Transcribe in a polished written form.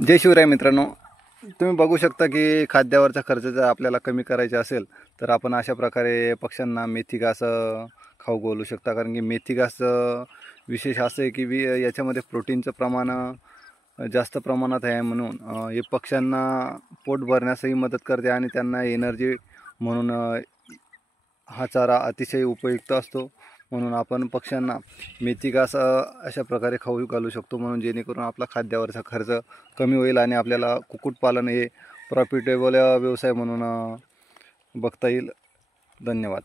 जय शिवराय मित्रांनो, तुम्ही बघू शकता की खाद्यावरचा खर्च जर आपल्याला कमी करायचा असेल तर आपण अशा प्रकारे पक्ष्यांना मेथी घास खाऊ घालू शकता. कारण की मेथी घास विशेष असं आहे की याच्यामध्ये प्रोटीनचं प्रमाण जास्त प्रमाणात आहे, म्हणून हे पक्ष्यांना पोट भरण्यासही मदत करते आणि त्यांना एनर्जी म्हणून हा चारा अतिशय उपयुक्त असतो. म्हणून आपण पक्ष्यांना मेथी घास अशा प्रकारे खाऊ घालू शकतो, म्हणून जेणेकरून आपला खाद्यावरचा खर्च कमी होईल आणि आपल्याला कुक्कुटपालन हे प्रॉफिटेबल व्यवसाय म्हणून बघता येईल. धन्यवाद.